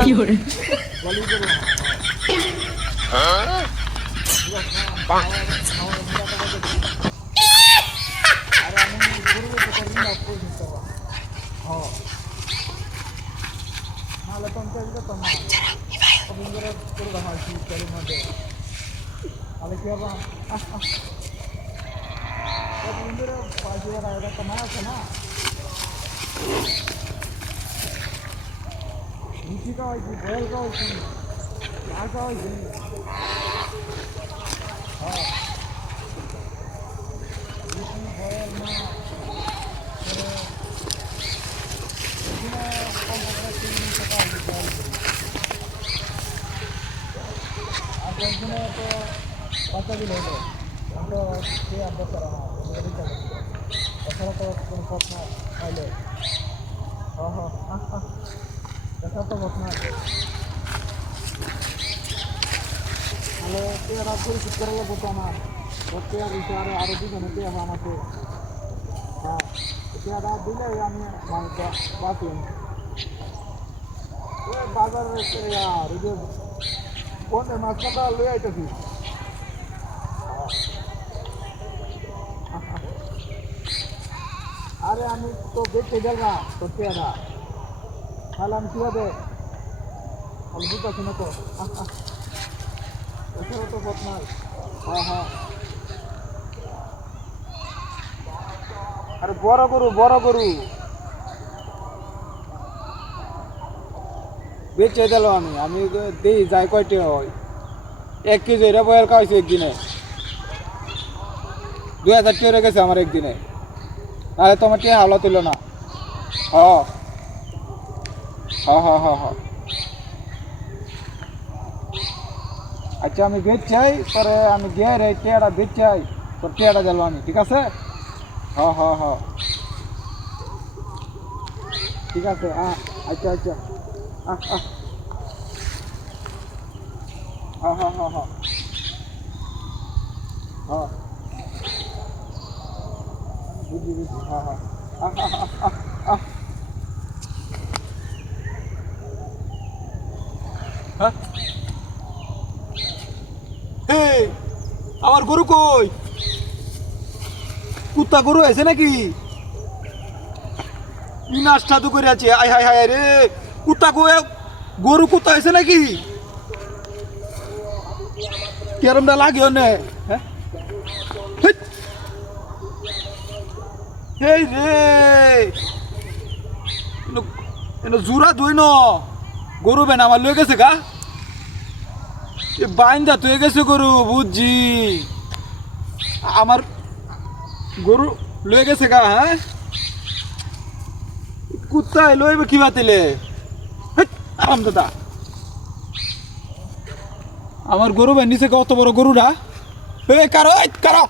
কি করে বাচ্চা দিল হলো তো সে আব্বাস করা না তাছাড়া তো কোনো পথ না পাইলে দেখার তো পথ না তাহলে পেয়ারা পরিচিত করে লাগবো তো আমার পেয়ার দিতে আরো দুজনে পেয়ারা আমাকে হ্যাঁ পেয়ারা দিলে আমি বাঁচি বাজারের আর ওই যে কোনটা মাছটা লই আইতেছি আরে আমি তো দেখতে গেল না তোর পেয়ারা তাহলে আমি কীভাবে আমি বুঝতেছি না তো এছাড়া তো পথ নাই হ্যাঁ আরে বড় গরু বেচে দিল আমি দিই যাই কয়টি হয় 1 কেজি এটা বয়াল খাওয়াইছি একদিনে 2000 টাকা গেছে আমার একদিনে নাহলে তোমার কে হাওলা তুলো না হ আচ্ছা আমি বেচ চাই পরে আমি গিয়ে রে টেয়াটা বেচ চাই তোর টেয়াটা গেল আমি ঠিক আছে হ ঠিক আছে আচ্ছা বুঝি আমার গরু কই কুত্তা গরু আছে নাকি নাস্তা তো করে আছে আয় হায় হায় রে কুত্তা কই গরু কুত্তা আছে নাকি কেরমটা লাগিও নে এই রে জোড়া ধুই ন গরু বেন আমার লয়ে গেছে গা বাইন্দা তুই গেছে গরু বুঝছি আমার গরু লয়ে গেছে গা হ্যাঁ কুত্তায় লইবে কি বাতিলে আরাম দাদা আমার গরু বেন নিচে কত বড় গরুটা কারো